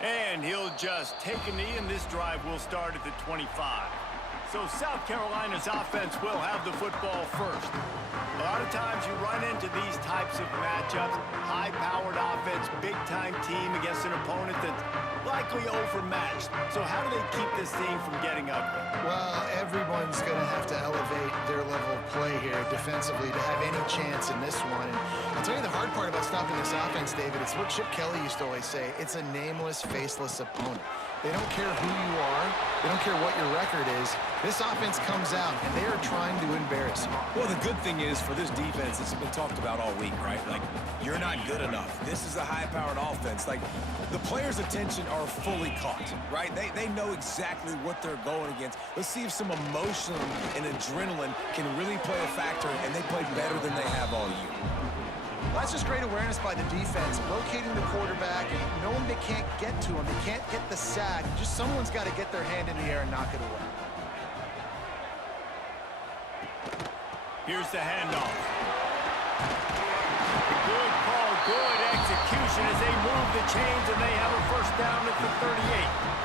And he'll just take a knee, and this drive will start at the 25. So South Carolina's offense will have the football first. A lot of times you run into these types of matchups, high-powered offense, big-time team against an opponent that's likely overmatched. So how do they keep this thing from getting ugly? Well, everyone's going to have to elevate their level of play here defensively to have any chance in this one. And I'll tell you the hard part about stopping this offense, David, it's what Chip Kelly used to always say. It's a nameless, faceless opponent. They don't care who you are. They don't care what your record is. This offense comes out, and they are trying to embarrass you. Well, the good thing is for this defense, it's been talked about all week, right? Like, you're not good enough. This is a high-powered offense. Like, the players' attention are fully caught, right? They know exactly what they're going against. Let's see if some emotion and adrenaline can really play a factor, and they play better than they have all year. Well, that's just great awareness by the defense, locating the quarterback and knowing they can't get to him. They can't get the sack. Just someone's got to get their hand in the air and knock it away. Here's the handoff. Good call, good execution as they move the chains, and they have a first down at the 38.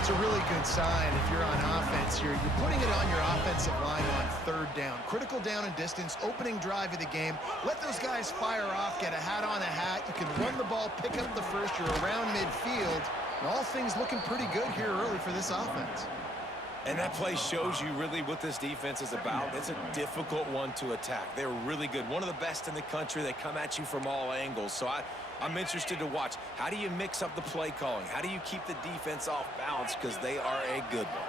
It's a really good sign if you're on offense here. You're putting it on your offensive line on third down. Critical down and distance, opening drive of the game. Let those guys fire off, get a hat on a hat. You can run the ball, pick up the first. You're around midfield. And all things looking pretty good here early for this offense. And that play shows you really what this defense is about. It's a difficult one to attack. They're really good. One of the best in the country. They come at you from all angles. So I'm interested to watch. How do you mix up the play calling? How do you keep the defense off balance? Because they are a good one.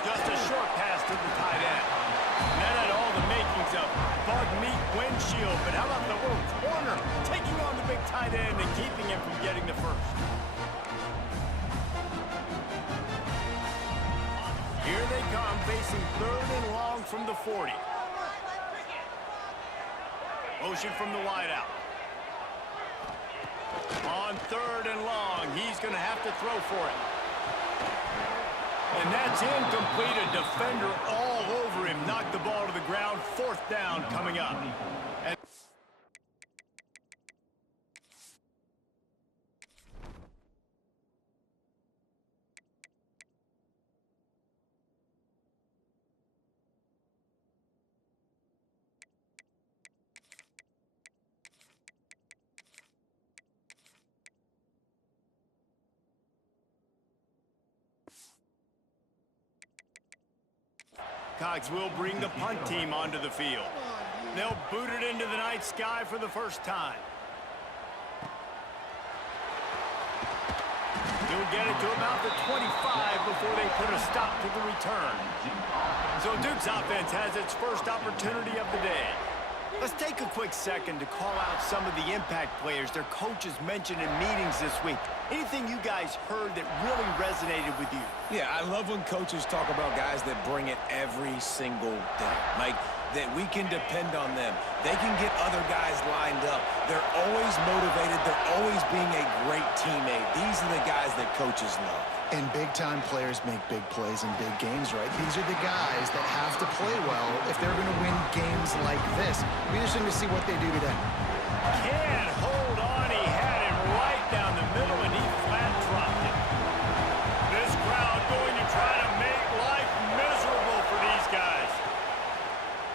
Just a short pass to the tight end. And that had all the makings of bug meat windshield. But how about the little corner taking on the big tight end and keeping him from getting the first? Here they come, facing third and long from the 40. Motion from the wideout. On third and long, he's going to have to throw for it. And that's incomplete. A defender all over him. Knocked the ball to the ground. Fourth down coming up. And Cox will bring the punt team onto the field. They'll boot it into the night sky for the first time. He'll get it to about the 25 before they put a stop to the return. So Duke's offense has its first opportunity of the day. Let's take a quick second to call out some of the impact players their coaches mentioned in meetings this week. Anything you guys heard that really resonated with you? Yeah, I love when coaches talk about guys that bring it every single day. Like, that we can depend on them. They can get other guys lined up. They're always motivated. They're always being a great teammate. These are the guys that coaches love. And big-time players make big plays in big games, right? These are the guys that have to play well if they're going to win games like this. It'll be interesting to see what they do today. Can't hold on. He had him right down the middle, and he flat dropped it. This crowd going to try to make life miserable for these guys.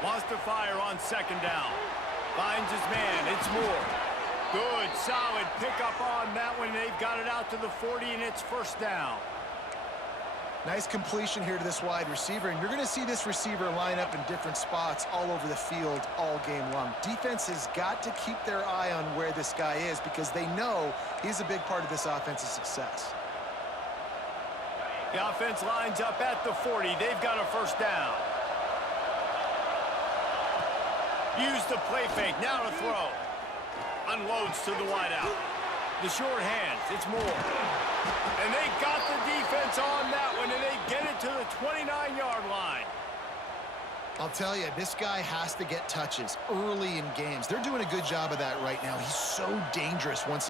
Wants to fire on second down. Finds his man. It's Moore. Good, solid pickup on that one. They've got it out to the 40, and it's first down. Nice completion here to this wide receiver, and you're going to see this receiver line up in different spots all over the field all game long. Defense has got to keep their eye on where this guy is because they know he's a big part of this offense's success. The offense lines up at the 40. They've got a first down. Use the play fake. Now to throw. Unloads to the wideout. The short hands. It's Moore. And they got the defense on that one, and they get it to the 29-yard line. I'll tell you, this guy has to get touches early in games. They're doing a good job of that right now. He's so dangerous once.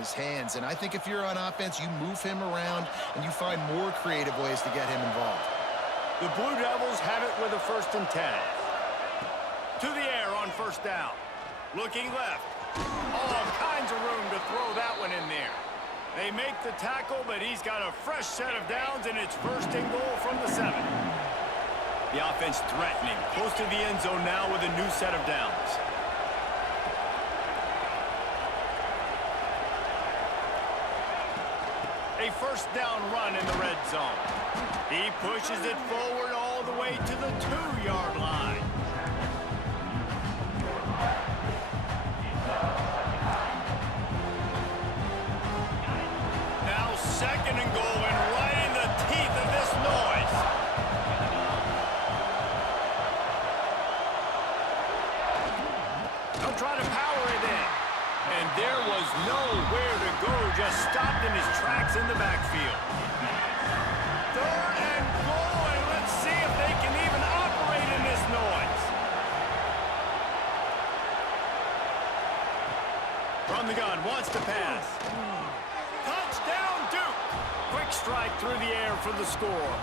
his hands. And I think if you're on offense, you move him around and you find more creative ways to get him involved. The Blue Devils have it with a 1st and 10. To the air on 1st down. Looking left. All kinds of room to throw that one in there. They make the tackle, but he's got a fresh set of downs, and it's 1st and goal from the 7. The offense threatening, close to the end zone now with a new set of downs. A 1st down run in the red zone. He pushes it forward all the way to the 2-yard line. Now 2nd and goal, and right in the teeth of this noise. They'll try to power it in. And there was nowhere to go, just stopped in his tracks in the backfield. 3rd and goal, and let's see if they can even operate in this noise. From the gun, wants to pass. Touchdown, Duke! Quick strike through the air for the score.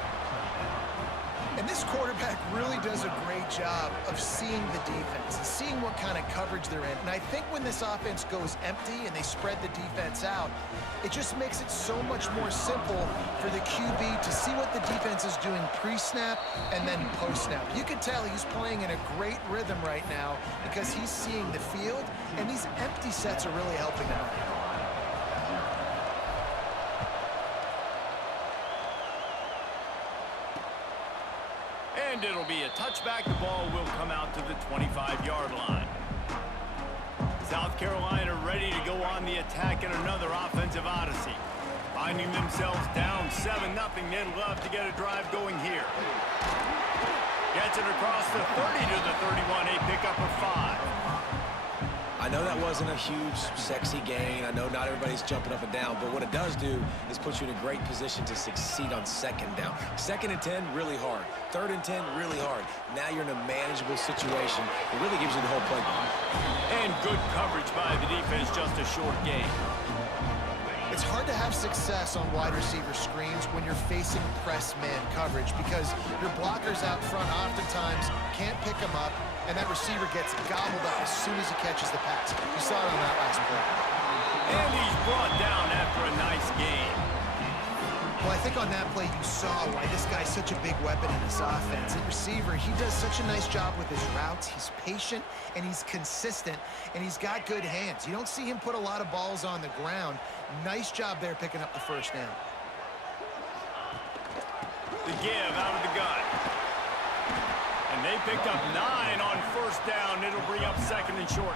And this quarterback really does a great job of seeing the defense, seeing what kind of coverage they're in. And I think when this offense goes empty and they spread the defense out, it just makes it so much more simple for the QB to see what the defense is doing pre-snap and then post-snap. You can tell he's playing in a great rhythm right now because he's seeing the field, and these empty sets are really helping him out. And it'll be a touchback. The ball will come out to the 25-yard line. South Carolina ready to go on the attack in another offensive odyssey. Finding themselves down 7-0. They'd love to get a drive going here. Gets it across the 30 to the 31. A pickup of 5. I know that wasn't a huge, sexy gain. I know not everybody's jumping up and down, but what it does do is put you in a great position to succeed on 2nd down. 2nd and 10, really hard. 3rd and 10, really hard. Now you're in a manageable situation. It really gives you the whole playbook. And good coverage by the defense, just a short gain. It's hard to have success on wide receiver screens when you're facing press man coverage because your blockers out front oftentimes can't pick them up, and that receiver gets gobbled up as soon as he catches the pass. You saw it on that last play. And he's brought down after a nice gain. Well, I think on that play you saw why this guy's such a big weapon in this offense. At receiver, he does such a nice job with his routes. He's patient, and he's consistent, and he's got good hands. You don't see him put a lot of balls on the ground. Nice job there picking up the 1st down. The give out of the gun. And they picked up 9 on 1st down. It'll bring up 2nd and short.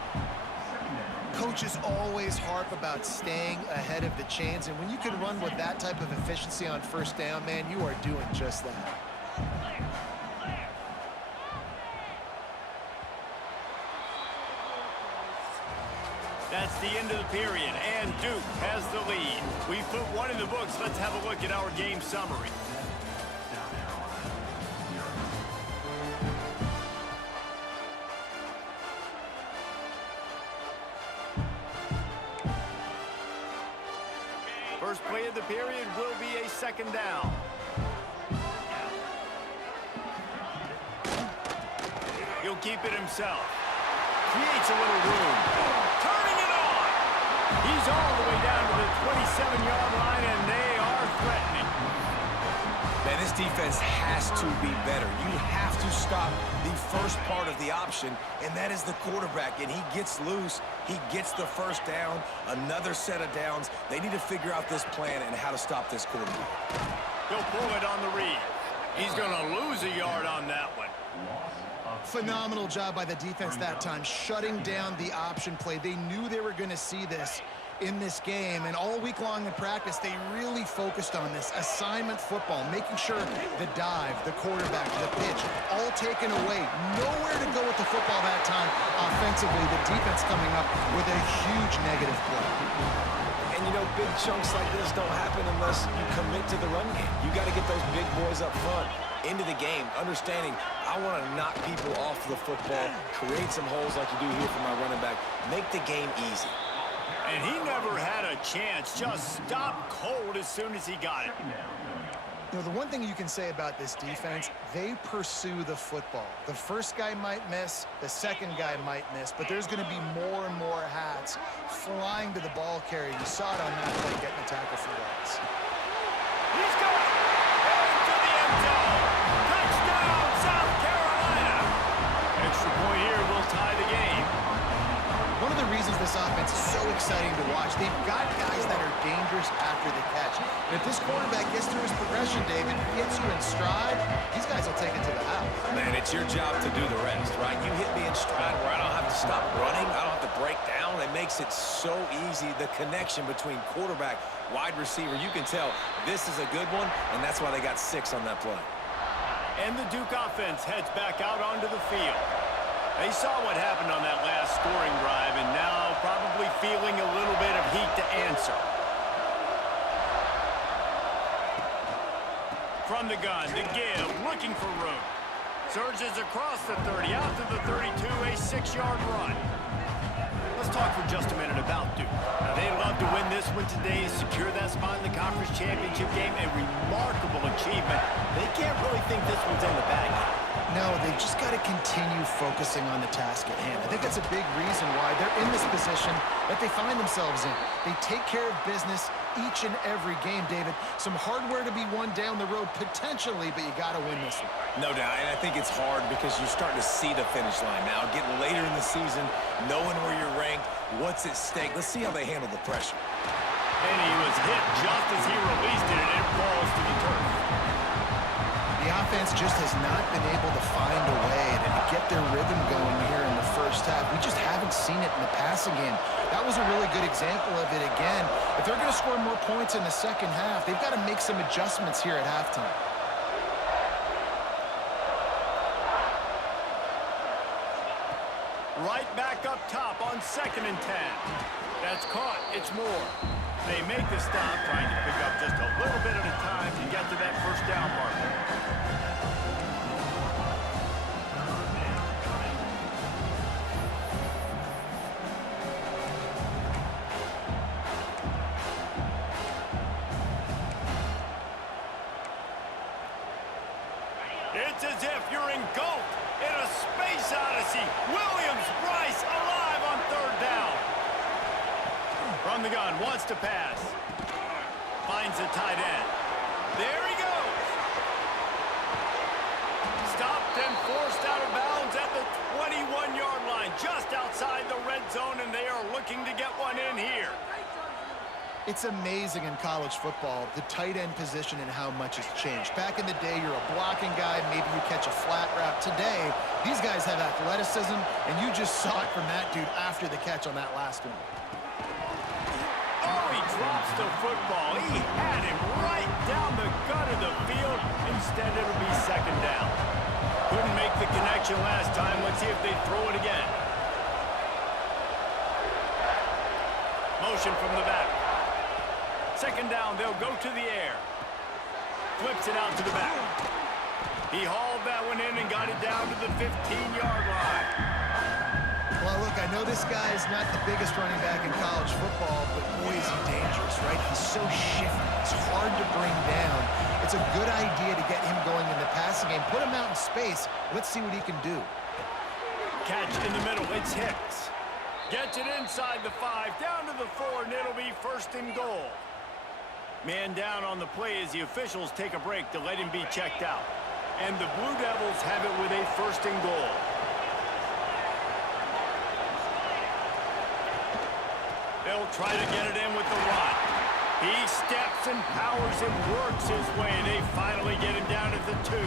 Coaches always harp about staying ahead of the chains, and when you can run with that type of efficiency on 1st down, man, you are doing just that. That's the end of the period, and Duke has the lead. We've put one in the books. Let's have a look at our game summary. First play of the period will be a 2nd down. He'll keep it himself. Creates a little room. Turning it on! He's all the way down to the 27-yard line, and they are threatening. Man, this defense has to be better. You have to stop the first part of the option, and that is the quarterback. And he gets loose. He gets the 1st down, another set of downs. They need to figure out this plan and how to stop this quarterback. He'll pull it on the read. He's going to lose a yard on that one. Phenomenal job by the defense that time, shutting down the option play. They knew they were going to see this in this game, and all week long in practice, they really focused on this assignment football, making sure the dive, the quarterback, the pitch, all taken away. Nowhere to go with the football that time offensively. The defense coming up with a huge negative play. And, you know, big chunks like this don't happen unless you commit to the run game. You got to get those big boys up front into the game, understanding I want to knock people off the football, create some holes like you do here for my running back, make the game easy. And he never had a chance. Just stopped cold as soon as he got it. You know, the one thing you can say about this defense, they pursue the football. The first guy might miss, the second guy might miss, but there's going to be more and more hats flying to the ball carrier. You saw it on that play getting a tackle for loss. He's got it! Into the end zone! Touchdown, South Carolina! Extra point here will tie the game. One of the reasons this offense is so exciting to watch, they've got guys that are dangerous after the catch. And if this quarterback gets through his progression, David, hits you in stride, these guys will take it to the house. Man, it's your job to do the rest, right? You hit me in stride where I don't have to stop running. I don't have to break down. It makes it so easy. The connection between quarterback, wide receiver, you can tell this is a good one, and that's why they got 6 on that play. And the Duke offense heads back out onto the field. They saw what happened on that last scoring drive, and now probably feeling a little bit of heat to answer. From the gun, to give, looking for room. Surges across the 30, out to the 32, a 6-yard run. Let's talk for just a minute about Duke. Now, they love to win this one today, secure that spot in the conference championship game, a remarkable achievement. They can't really think this one's in the bag yet. No, they've just got to continue focusing on the task at hand. I think that's a big reason why they're in this position that they find themselves in. They take care of business each and every game, David. Some hardware to be won down the road, potentially, but you got to win this one. No doubt, and I think it's hard because you're starting to see the finish line now. Getting later in the season, knowing where you're ranked, what's at stake. Let's see how they handle the pressure. And he was hit just as he released it, and it falls to the turf. The offense just has not been able to find a way to get their rhythm going here in the first half. We just haven't seen it in the passing game. That was a really good example of it again. If they're going to score more points in the second half, they've got to make some adjustments here at halftime. Right back up top on 2nd and 10. That's caught. It's more. They make the stop, trying to pick up just a little bit at a time to get to that first down marker. It's as if you're engulfed in a space odyssey. Williams-Brice alive on 3rd down. From the gun, wants to pass. Finds the tight end. There he goes. Stopped and forced out of bounds at the 21-yard line, just outside the red zone, and they are looking to get one in here. It's amazing in college football, the tight end position and how much has changed. Back in the day, you're a blocking guy, maybe you catch a flat route. Today, these guys have athleticism, and you just saw it from that dude after the catch on that last one. Oh, he drops the football. He had him right down the gut of the field. Instead, it'll be 2nd down. Couldn't make the connection last time. Let's see if they throw it again. Motion from the back. 2nd down, they'll go to the air. Flips it out to the back. He hauled that one in and got it down to the 15-yard line. Well, look, I know this guy is not the biggest running back in college football, but boy, is he dangerous, right? He's so shifty. It's hard to bring down. It's a good idea to get him going in the passing game. Put him out in space. Let's see what he can do. Catch in the middle. It's Hicks. Gets it inside the 5, down to the 4, and it'll be 1st and goal. Man down on the play as the officials take a break to let him be checked out. And the Blue Devils have it with a 1st and goal. They'll try to get it in with the run. He steps and powers and works his way. They finally get him down at the 2.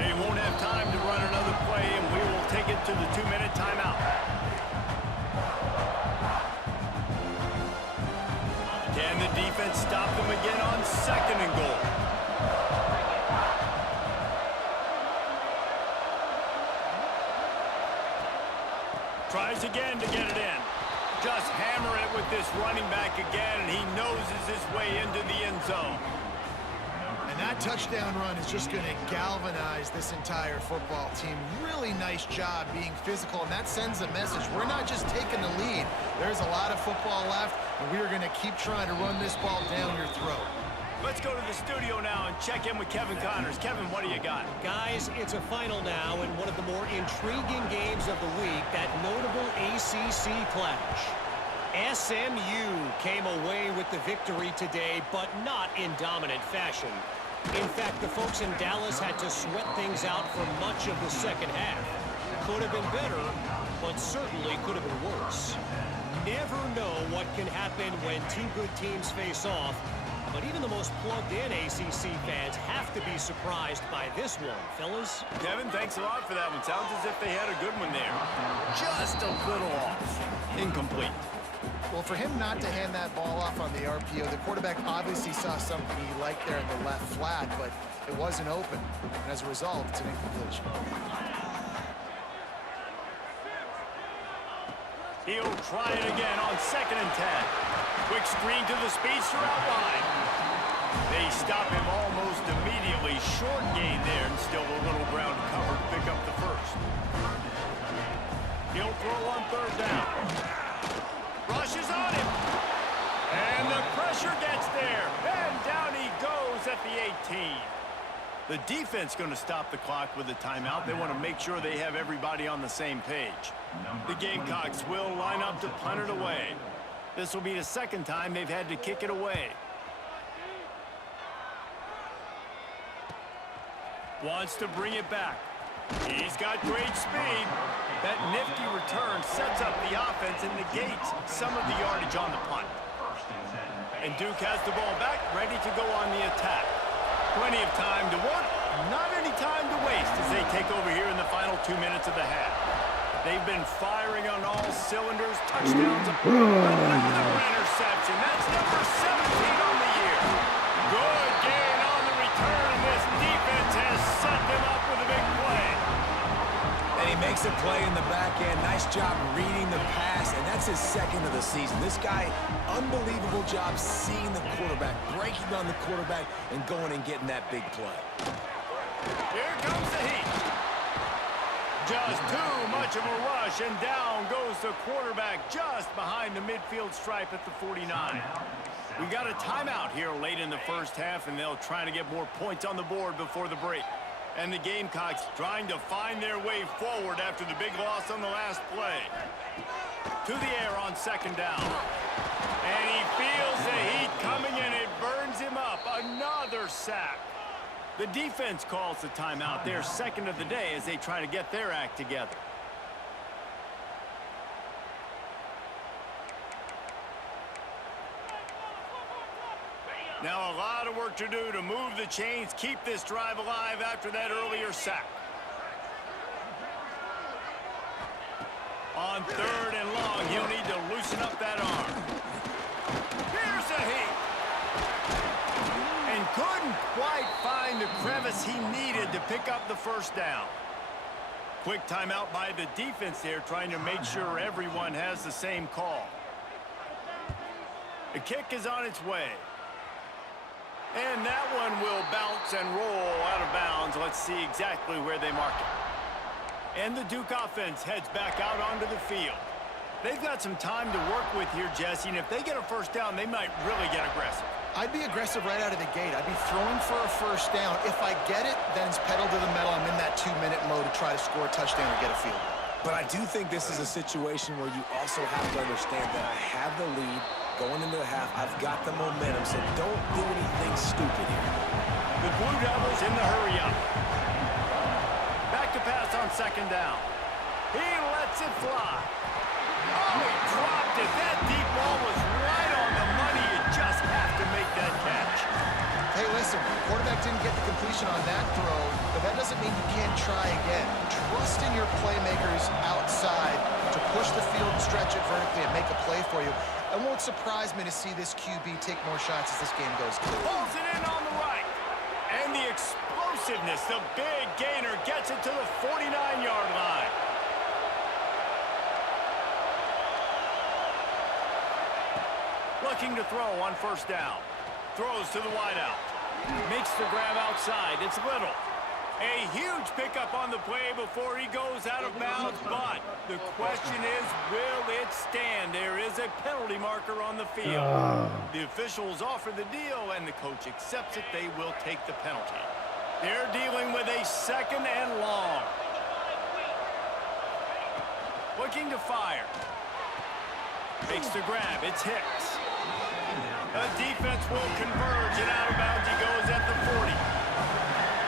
They won't have time to run another play, and we will take it to the 2-minute timeout. Can the defense stop them again on 2nd and goal? Tries again to get it in. Just hammer it with this running back again, and he noses his way into the end zone. And that touchdown run is just going to galvanize this entire football team. Really nice job being physical, and that sends a message. We're not just taking the lead. There's a lot of football left, and we are going to keep trying to run this ball down your throat. Let's go to the studio now and check in with Kevin Connors. Kevin, what do you got? Guys, it's a final now in one of the more intriguing games of the week, that notable ACC clash. SMU came away with the victory today, but not in dominant fashion. In fact, the folks in Dallas had to sweat things out for much of the second half. Could have been better, but certainly could have been worse. Never know what can happen when two good teams face off, but even the most plugged-in ACC fans have to be surprised by this one, fellas. Kevin, thanks a lot for that one. Sounds as if they had a good one there. Just a little off. Incomplete. Well, for him not to hand that ball off on the RPO, the quarterback obviously saw something he liked there in the left flat, but it wasn't open. And as a result, it's an incompletion. He'll try it again on 2nd and 10. Quick screen to the speedster out wide. They stop him almost immediately. Short gain there, and still a little ground cover to pick up the first. He'll throw on 3rd down. Rushes on him. And the pressure gets there. And down he goes at the 18. The defense going to stop the clock with a timeout. They want to make sure they have everybody on the same page. The Gamecocks will line up to punt it away. This will be the second time they've had to kick it away. Wants to bring it back. He's got great speed. That nifty return sets up the offense and negates some of the yardage on the punt. And Duke has the ball back, ready to go on the attack. Plenty of time to work, not any time to waste as they take over here in the final 2 minutes of the half. They've been firing on all cylinders, touchdowns, another interception. That's number 17 on the year. Good gain on the return, and this defense has set them up with a big play. And he makes a play in the back end. Nice job reading the pass, and that's his second of the season. This guy, unbelievable job seeing the quarterback, breaking on the quarterback, and going and getting that big play. Here comes the heat. Just too much of a rush, and down goes the quarterback just behind the midfield stripe at the 49. We got a timeout here late in the first half, and they'll try to get more points on the board before the break. And the Gamecocks trying to find their way forward after the big loss on the last play. To the air on 2nd down. And he feels the heat coming, and it burns him up. Another sack. The defense calls the timeout, their second of the day, as they try to get their act together. Now a lot of work to do to move the chains, keep this drive alive after that earlier sack. On 3rd and long, he'll need to loosen up that arm. Here's the heat. And couldn't quite find the crevice he needed to pick up the first down. Quick timeout by the defense there, trying to make sure everyone has the same call. The kick is on its way. And that one will bounce and roll out of bounds. Let's see exactly where they mark it. And the Duke offense heads back out onto the field. They've got some time to work with here, Jesse, and if they get a first down, they might really get aggressive. I'd be aggressive right out of the gate. I'd be throwing for a first down. If I get it, then it's pedal to the metal. I'm in that 2-minute mode to try to score a touchdown or get a field. But I do think this is a situation where you also have to understand that I have the lead going into the half. I've got the momentum, so don't do anything stupid here. The Blue Devils in the hurry up. Back to pass on 2nd down. He lets it fly. Oh, he dropped it. That deep ball was right on the money. You just have to make that catch. Hey, listen, the quarterback didn't get the completion on that throw, but that doesn't mean you can't try again. Trust in your playmakers outside to push the field, stretch it vertically, and make a play for you. It won't surprise me to see this QB take more shots as this game goes through. Pulls it in on the right. And the explosiveness, the big gainer, gets it to the 49-yard line. Looking to throw on 1st down. Throws to the wideout. Makes the grab outside. It's Little. A huge pickup on the play before he goes out of bounds, but the question is, will it stand? There is a penalty marker on the field. The officials offer the deal, and the coach accepts it. They will take the penalty. They're dealing with a 2nd and long. Looking to fire. Makes the grab. It's Hicks. The defense will converge, and out of bounds he goes at the 40.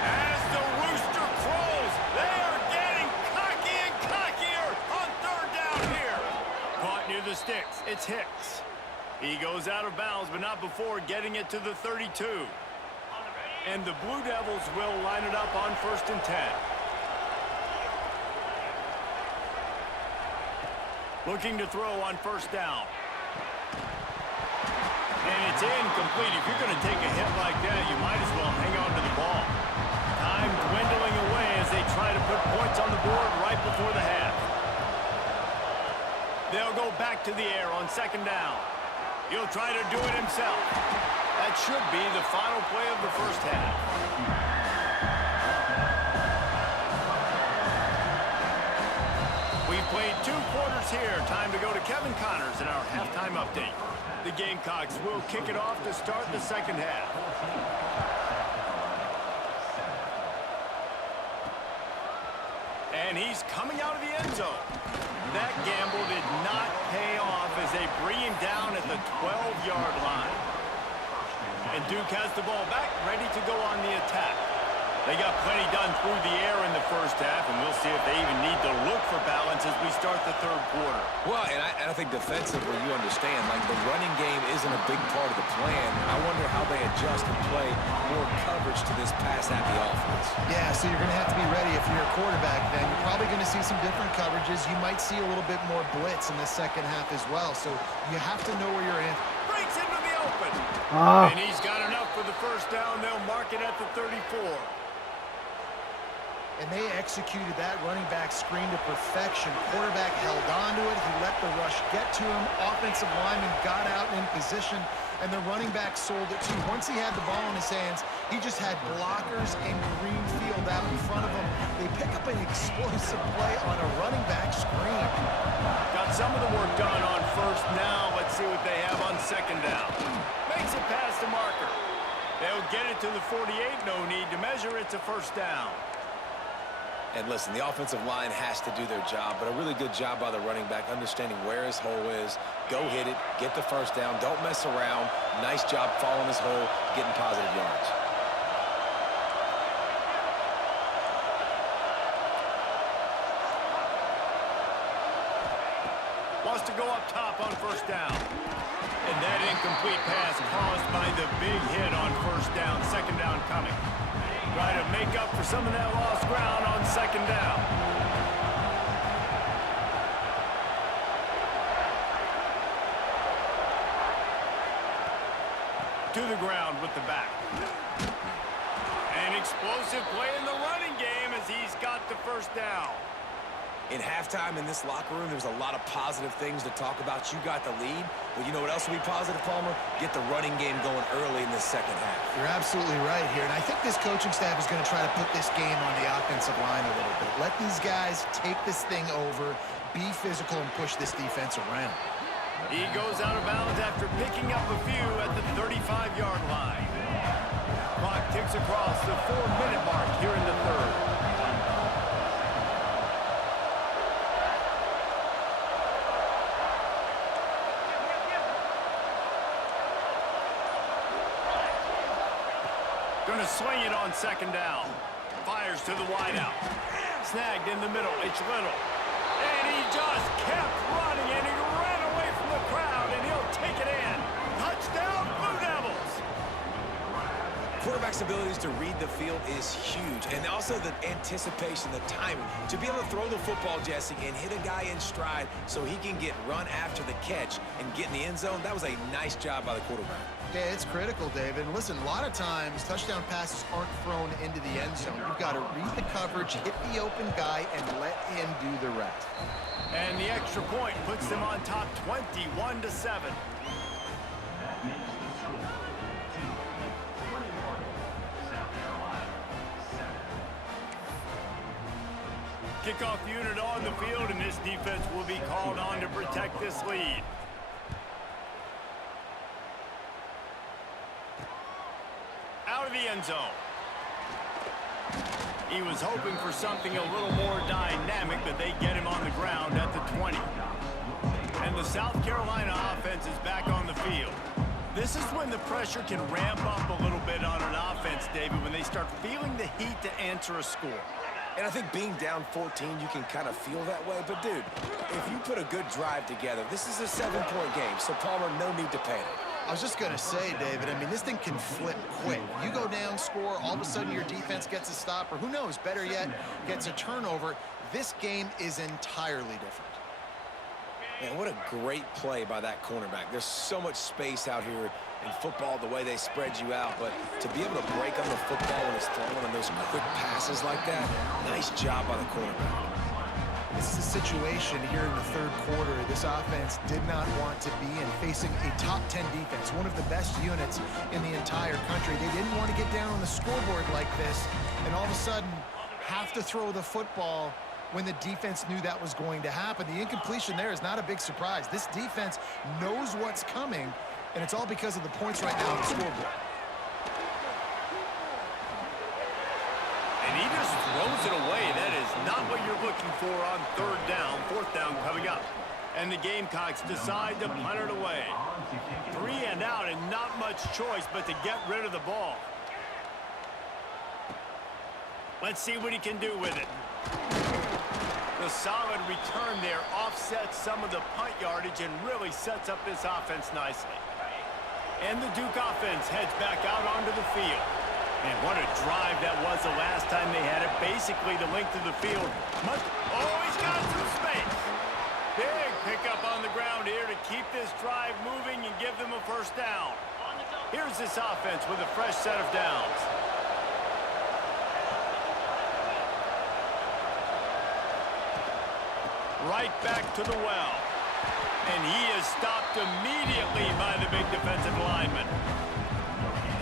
As the rooster crows, they are getting cocky and cockier on 3rd down here. Caught near the sticks. It's Hicks. He goes out of bounds, but not before getting it to the 32. And the Blue Devils will line it up on 1st and 10. Looking to throw on 1st down. And it's incomplete. If you're going to take a hit like that, you might as well hang on to the ball. Time dwindling away as they try to put points on the board right before the half. They'll go back to the air on 2nd down. He'll try to do it himself. That should be the final play of the 1st half. We've played 2 quarters here. Time to go to Kevin Connors in our halftime update. The Gamecocks will kick it off to start the 2nd half. And he's coming out of the end zone. That gamble did not pay off as they bring him down at the 12-yard line. And Duke has the ball back, ready to go on the attack. They got plenty done through the air in the 1st half, and we'll see if they even need to look for balance as we start the 3rd quarter. Well, and I think defensively, you understand, like the running game isn't a big part of the plan. I wonder how they adjust and play more coverage to this pass-happy offense. Yeah, so you're going to have to be ready if you're a quarterback then. You're probably going to see some different coverages. You might see a little bit more blitz in the 2nd half as well, so you have to know where you're in. Breaks into the open. And he's got enough for the 1st down. They'll mark it at the 34. And they executed that running back screen to perfection. Quarterback held on to it. He let the rush get to him. Offensive lineman got out in position, and the running back sold it too. Once he had the ball in his hands, he just had blockers and green field out in front of him. They pick up an explosive play on a running back screen. Got some of the work done on 1st. Now let's see what they have on 2nd down. Makes it past the marker. They'll get it to the 48. No need to measure. It's a 1st down. And listen, the offensive line has to do their job, but a really good job by the running back understanding where his hole is. Go hit it, get the 1st down, don't mess around. Nice job following his hole, getting positive yards. Wants to go up top on 1st down. And that incomplete pass caused by the big hit on 1st down. 2nd down coming. Try to make up for some of that lost ground on 2nd down. To the ground with the back. An explosive play in the running game as he's got the 1st down. In halftime in this locker room, there's a lot of positive things to talk about. You got the lead, but you know what else will be positive, Palmer? Get the running game going early in this 2nd half. You're absolutely right here, and I think this coaching staff is going to try to put this game on the offensive line a little bit. Let these guys take this thing over, be physical, and push this defense around. He goes out of bounds after picking up a few at the 35-yard line. Clock ticks across the 4-minute mark here in the 3rd. Going to swing it on 2nd down. Fires to the wideout. Snagged in the middle. It's Little. And he just kept running, and he ran away from the crowd, and he'll take it in. Touchdown, Blue Devils. Quarterback's abilities to read the field is huge, and also the anticipation, the timing. To be able to throw the football, Jesse, and hit a guy in stride so he can get run after the catch and get in the end zone, that was a nice job by the quarterback. Yeah, it's critical, David. And listen, a lot of times, touchdown passes aren't thrown into the end zone. You've got to read the coverage, hit the open guy, and let him do the rest. And the extra point puts them on top 21-7. Kickoff unit on the field, and this defense will be called on to protect this lead. Out of the end zone. He was hoping for something a little more dynamic, but they get him on the ground at the 20. And the South Carolina offense is back on the field. This is when the pressure can ramp up a little bit on an offense, David, when they start feeling the heat to answer a score. And I think being down 14, you can kind of feel that way. But, dude, if you put a good drive together, this is a 7-point game, so Palmer, no need to panic. I was just going to say, David, I mean, this thing can flip quick. You go down, score, all of a sudden your defense gets a stop, or who knows, better yet, gets a turnover. This game is entirely different. Man, what a great play by that cornerback. There's so much space out here in football, the way they spread you out, but to be able to break on the football when it's thrown on those quick passes like that, nice job by the cornerback. This is a situation here in the third quarter this offense did not want to be in, facing a top 10 defense, one of the best units in the entire country. They didn't want to get down on the scoreboard like this and all of a sudden have to throw the football when the defense knew that was going to happen. The incompletion there is not a big surprise. This defense knows what's coming, and it's all because of the points right now on the scoreboard. And he just throws it away. That is not what you're looking for on third down. Fourth down coming up. And the Gamecocks decide to punt it away. 3 and out and not much choice but to get rid of the ball. Let's see what he can do with it. The solid return there offsets some of the punt yardage and really sets up this offense nicely. And the Duke offense heads back out onto the field. And what a drive that was the last time they had it. Basically the length of the field. Oh, he's got some space. Big pickup on the ground here to keep this drive moving and give them a first down. Here's this offense with a fresh set of downs. Right back to the well. And he is stopped immediately by the big defensive lineman.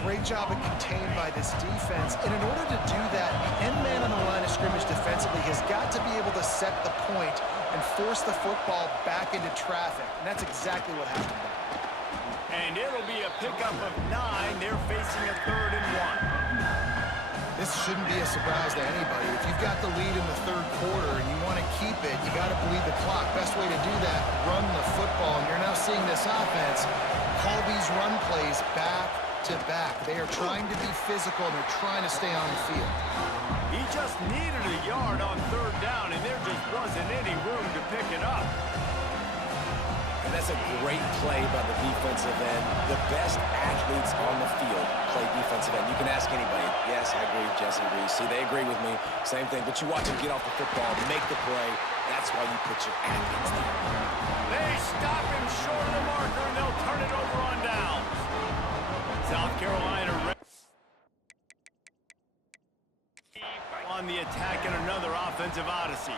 Great job of contained by this defense. And in order to do that, the end man on the line of scrimmage defensively has got to be able to set the point and force the football back into traffic. And that's exactly what happened there. And it'll be a pickup of 9. They're facing a 3rd and 1. This shouldn't be a surprise to anybody. If you've got the lead in the third quarter and you want to keep it, you got to bleed the clock. Best way to do that, run the football. And you're now seeing this offense call these run plays back to back. They are trying to be physical, and they're trying to stay on the field. He just needed a yard on 3rd down, and there just wasn't any room to pick it up. And that's a great play by the defensive end. The best athletes on the field play defensive end. You can ask anybody. Yes, I agree. Jesse agrees. See, they agree with me. Same thing. But you watch them get off the football, make the play. That's why you put your athletes there. They stop him short of the marker, and they'll turn it over on downs. South Carolina on the attack in another offensive odyssey.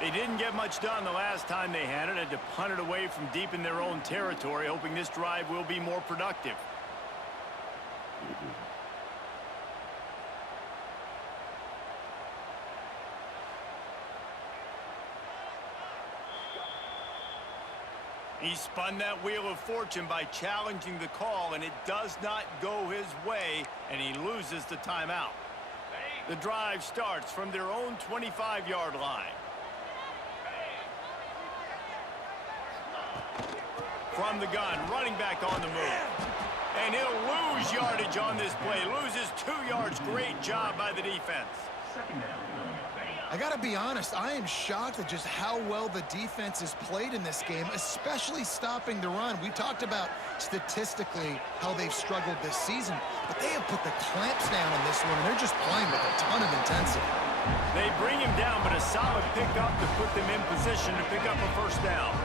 They didn't get much done the last time they had it. Had to punt it away from deep in their own territory, hoping this drive will be more productive. He spun that wheel of fortune by challenging the call, and it does not go his way, and he loses the timeout. The drive starts from their own 25-yard line. From the gun, running back on the move. And he'll lose yardage on this play. Loses 2 yards. Great job by the defense. I got to be honest, I am shocked at just how well the defense has played in this game, especially stopping the run. We talked about statistically how they've struggled this season, but they have put the clamps down on this one, and they're just playing with a ton of intensity. They bring him down, but a solid pickup to put them in position to pick up a first down.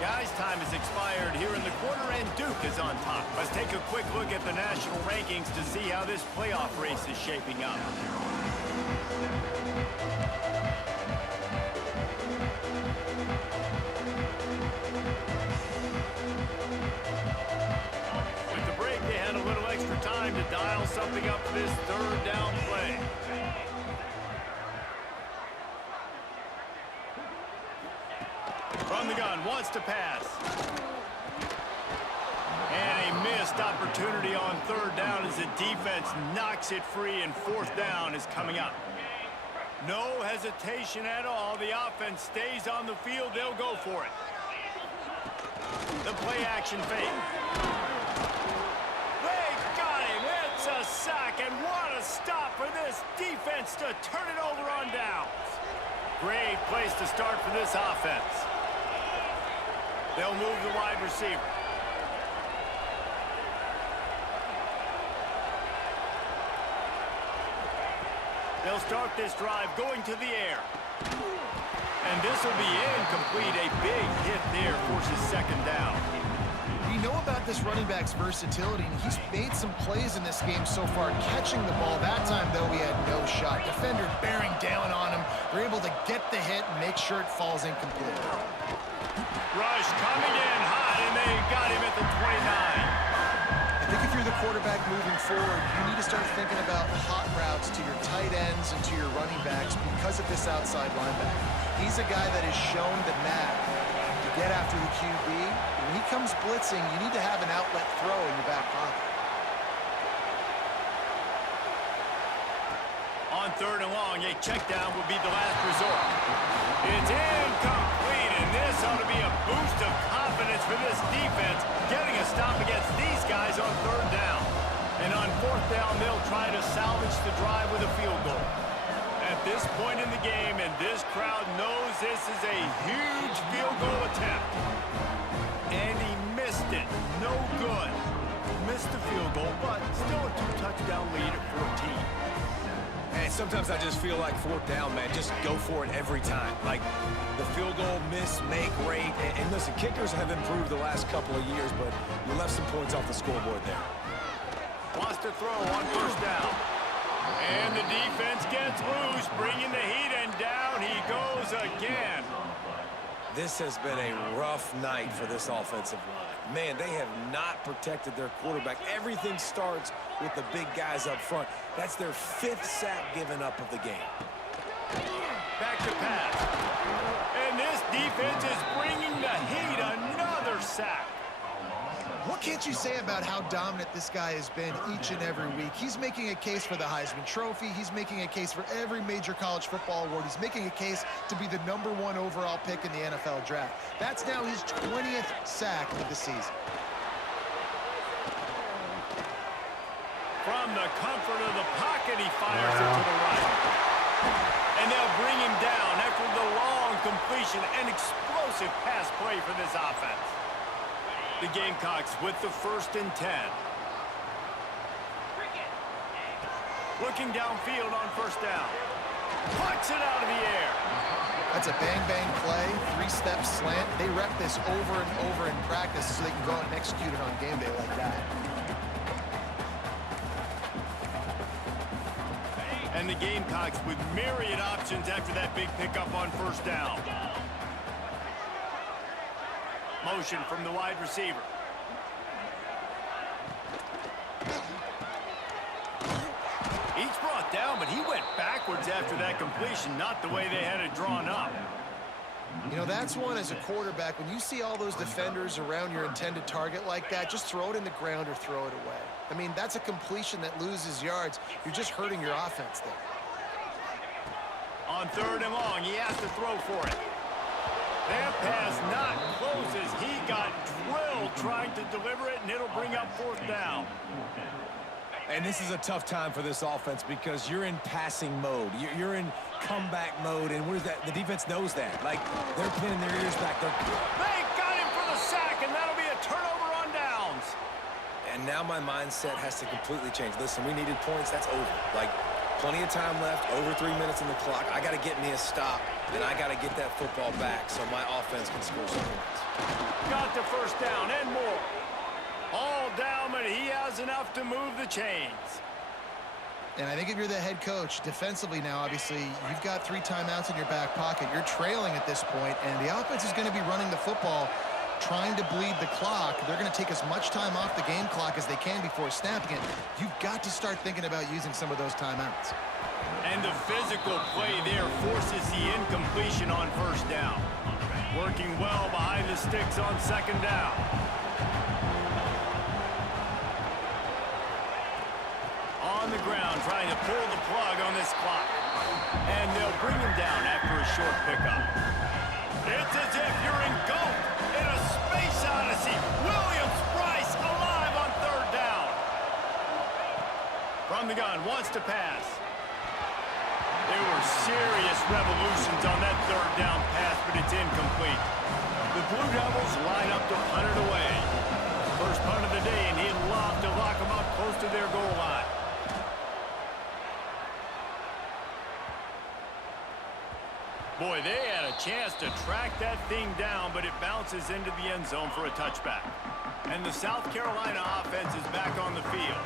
Guys, time has expired here in the quarter, and Duke is on top. Let's take a quick look at the national rankings to see how this playoff race is shaping up. With the break, they had a little extra time to dial something up for this 3rd down wants to pass. And a missed opportunity on third down as the defense knocks it free, and fourth down is coming up. No hesitation at all. The offense stays on the field. They'll go for it. The play action fake. They got him. It's a sack, and what a stop for this defense to turn it over on downs. Great place to start for this offense. They'll move the wide receiver. They'll start this drive going to the air. And this will be incomplete. A big hit there forces second down. We know about this running back's versatility, and he's made some plays in this game so far, catching the ball. That time, though, he had no shot. Defender bearing down on him. They're able to get the hit and make sure it falls incomplete. Rush coming in hot, and they got him at the 29. I think if you're the quarterback moving forward, you need to start thinking about hot routes to your tight ends and to your running backs because of this outside linebacker. He's a guy that has shown the knack to get after the QB. When he comes blitzing, you need to have an outlet throw in your back pocket. On third and long, a check down will be the last resort. It's incomplete, and this ought to be a boost of confidence for this defense, getting a stop against these guys on third down. And on fourth down, they'll try to salvage the drive with a field goal. At this point in the game, and this crowd knows this is a huge field goal attempt. And he missed it. No good. Missed the field goal, but still a two-touchdown lead at 14. And sometimes I just feel like fourth down, man, just go for it every time. Like the field goal miss, make rate. And listen, kickers have improved the last couple of years, but you left some points off the scoreboard there. Wants to throw on first down. And the defense gets loose, bringing the heat, and down he goes again. This has been a rough night for this offensive line. Man, they have not protected their quarterback. Everything starts with the big guys up front. That's their fifth sack given up of the game. Back to pass. And this defense is bringing the heat. Another sack. What can't you say about how dominant this guy has been each and every week? He's making a case for the Heisman Trophy. He's making a case for every major college football award. He's making a case to be the #1 overall pick in the NFL draft. That's now his 20th sack of the season. From the comfort of the pocket, he fires it to the right. And they'll bring him down after the long completion. An explosive pass play for this offense. The Gamecocks with the 1st and 10. Looking downfield on first down. Puts it out of the air. That's a bang-bang play, 3-step slant. They rep this over and over in practice so they can go out and execute it on game day like that. And the Gamecocks with myriad options after that big pickup on first down. Motion from the wide receiver. He's brought down, but he went backwards after that completion, not the way they had it drawn up. You know, that's one as a quarterback. When you see all those defenders around your intended target like that, just throw it in the ground or throw it away. I mean, that's a completion that loses yards. You're just hurting your offense there. On third and long, he has to throw for it. That pass not close as he got drilled trying to deliver it, and it'll bring up fourth down. And this is a tough time for this offense because you're in passing mode. You're in comeback mode, and where's that? The defense knows that. Like, they're pinning their ears back. They got him for the sack, and that'll be a turnover on downs. And now my mindset has to completely change. Listen, we needed points. That's over. Like, plenty of time left, over 3 minutes on the clock. I got to get me a stop, and I got to get that football back so my offense can score some points. Got the first down and more. All down, but he has enough to move the chains. And I think if you're the head coach, defensively now, obviously, you've got 3 timeouts in your back pocket. You're trailing at this point, and the offense is going to be running the football, trying to bleed the clock. They're going to take as much time off the game clock as they can before snapping it. You've got to start thinking about using some of those timeouts. And the physical play there forces the incompletion on first down. Working well behind the sticks on second down. On the ground, trying to pull the plug on this clock. And they'll bring him down after a short pickup. It's as if you're engulfed in a space odyssey. Williams-Brice alive on third down. From the gun, wants to pass. There were serious revolutions on that third down pass, but it's incomplete. The Blue Devils line up to punt it away. First punt of the day, and he'd love to lock them up close to their goal line. Boy, they had a chance to track that thing down, but it bounces into the end zone for a touchback. And the South Carolina offense is back on the field.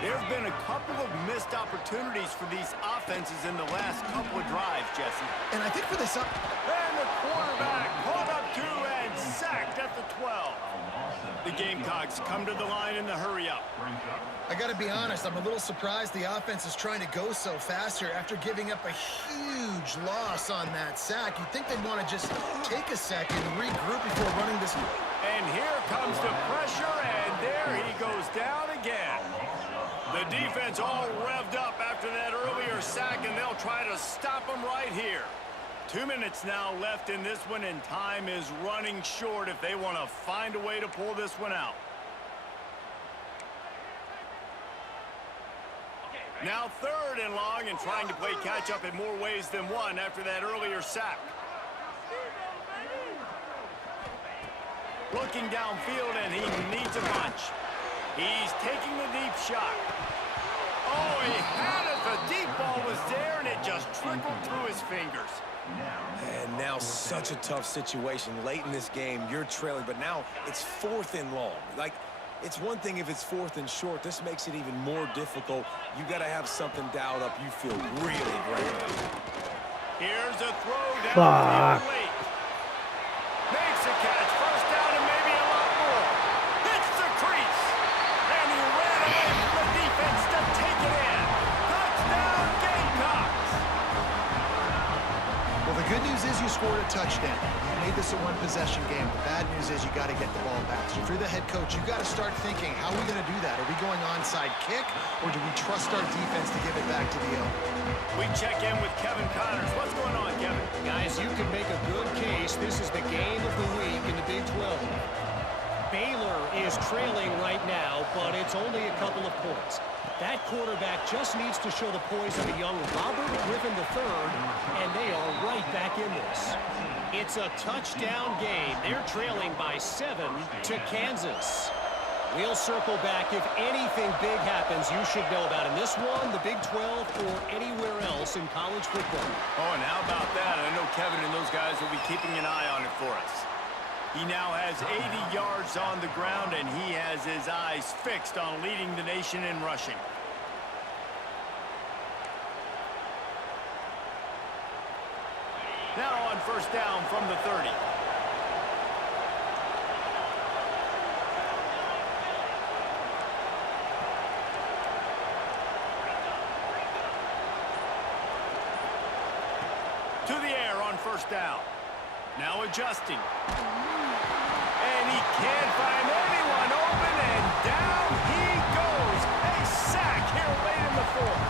There have been a couple of missed opportunities for these offenses in the last couple of drives, Jesse. And I think for this... And the quarterback caught up to and sacked at the 12. The Gamecocks come to the line in the hurry-up. I got to be honest, I'm a little surprised the offense is trying to go so fast here after giving up a huge loss on that sack. You'd think they'd want to just take a second and regroup before running this... And here comes the pressure, and there he goes down again. The defense all revved up after that earlier sack, and they'll try to stop him right here. 2 minutes now left in this one, and time is running short if they want to find a way to pull this one out. Now third and long, and trying to play catch-up in more ways than one after that earlier sack. Looking downfield, and he needs a bunch. He's taking the deep shot. Oh, he had it. The deep ball was there, and it just trickled through his fingers. And now such a tough situation. Late in this game, you're trailing, but now it's 4th and long. Like, it's one thing if it's 4th and short. This makes it even more difficult. You got to have something dialed up you feel really great about. Here's a throw down late. Makes a catch. First down and maybe a lot more. Hits the crease. And he ran away from the defense to take it in. Touchdown, Gamecocks. Well, the good news is you scored a touchdown. You made this a one-possession game. The bad news is you got to get the ball back. So if you're the head coach, you got to start thinking, how are we going to do that? Are we going onside kick, or do we trust our defense to give it back to the O? We check in with Kevin Connors. What's going on, Kevin? Guys, you can make a good case. This is the game of the week in the Big 12. Baylor is trailing right now, but it's only a couple of points. That quarterback just needs to show the poise of a young Robert Griffin III, and they are right back in this. It's a touchdown game. They're trailing by 7 to Kansas. We'll circle back. If anything big happens, you should know about in this one, the Big 12, or anywhere else in college football. Oh, and how about that? I know Kevin and those guys will be keeping an eye on it for us. He now has 80 yards on the ground, and he has his eyes fixed on leading the nation in rushing. Now on first down from the 30. To the air on first down. Now adjusting. And he can't find anyone open, and down he goes. A sack here late in the fourth.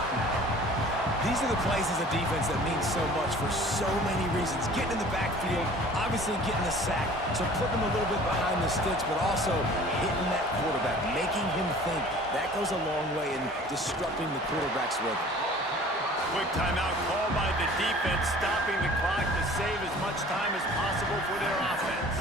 These are the plays as a defense that mean so much for so many reasons. Getting in the backfield, obviously getting the sack, so putting them a little bit behind the sticks, but also hitting that quarterback, making him think. That goes a long way in disrupting the quarterback's rhythm. Quick timeout called by the defense, stopping the clock to save as much time as possible for their offense.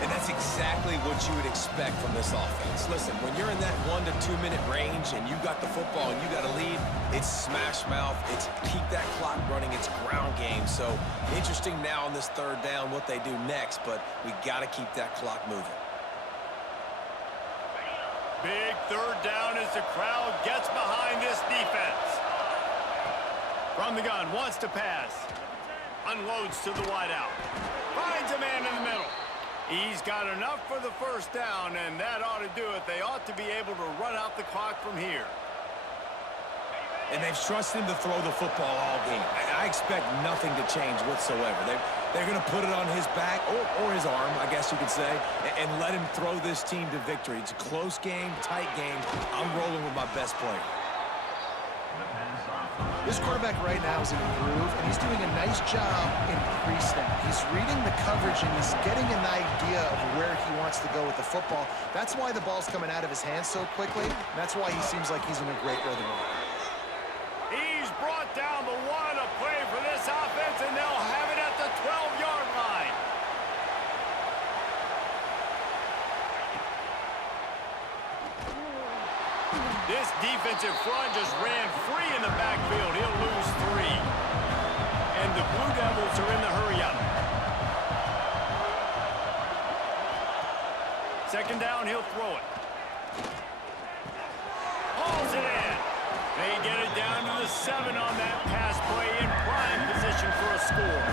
And that's exactly what you would expect from this offense. Listen, when you're in that 1 to 2 minute range and you got the football and you got a lead, it's smash mouth, it's keep that clock running, it's ground game. So interesting now on this third down what they do next, but we got to keep that clock moving. Big third down as the crowd gets behind this defense. From the gun, wants to pass. Unloads to the wideout. Finds a man in the middle. He's got enough for the first down, and that ought to do it. They ought to be able to run out the clock from here. And they've trusted him to throw the football all game. I expect nothing to change whatsoever. They're going to put it on his back, or his arm, I guess you could say, and let him throw this team to victory. It's a close game, tight game. I'm rolling with my best player. This quarterback right now is in a groove, and he's doing a nice job in pre-snap. He's reading the coverage, and he's getting an idea of where he wants to go with the football. That's why the ball's coming out of his hands so quickly, and that's why he seems like he's in a great rhythm. He's brought down the one to play for this offense, and they'll have it at the 12-yard line. This defensive front just ran free in the backfield. He'll lose 3. And the Blue Devils are in the hurry-up. Second down, he'll throw it. Hauls it in. They get it down to the 7 on that pass play in prime position for a score.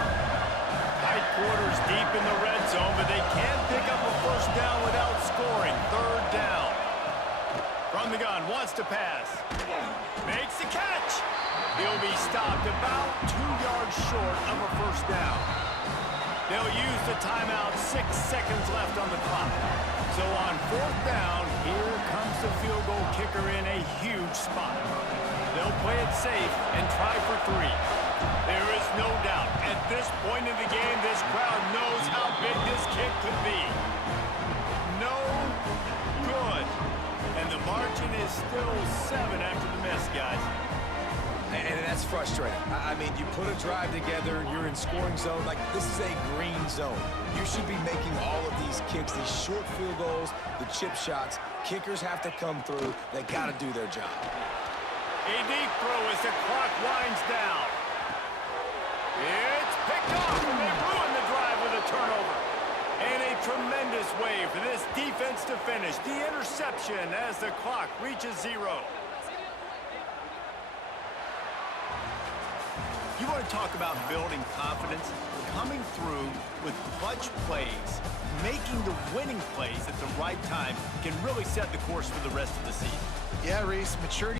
Tight quarters deep in the red zone, but they can't pick up a first down without scoring. Third down. From the gun, wants to pass. Makes the catch. He'll be stopped about 2 yards short of a first down. They'll use the timeout, 6 seconds left on the clock. So on fourth down, here comes the field goal kicker in a huge spot. They'll play it safe and try for 3. There is no doubt, at this point in the game, this crowd knows how big this kick could be. No good. And the margin is still 7 after the miss, guys. And that's frustrating. I mean, you put a drive together, you're in scoring zone. Like, this is a green zone. You should be making all of these kicks, these short field goals, the chip shots. Kickers have to come through. They got to do their job. A deep throw as the clock winds down. It's picked off, and they ruin the drive with a turnover. And a tremendous way for this defense to finish. The interception as the clock reaches 0. You want to talk about building confidence? Coming through with clutch plays, making the winning plays at the right time can really set the course for the rest of the season. Yeah, Reese, maturity.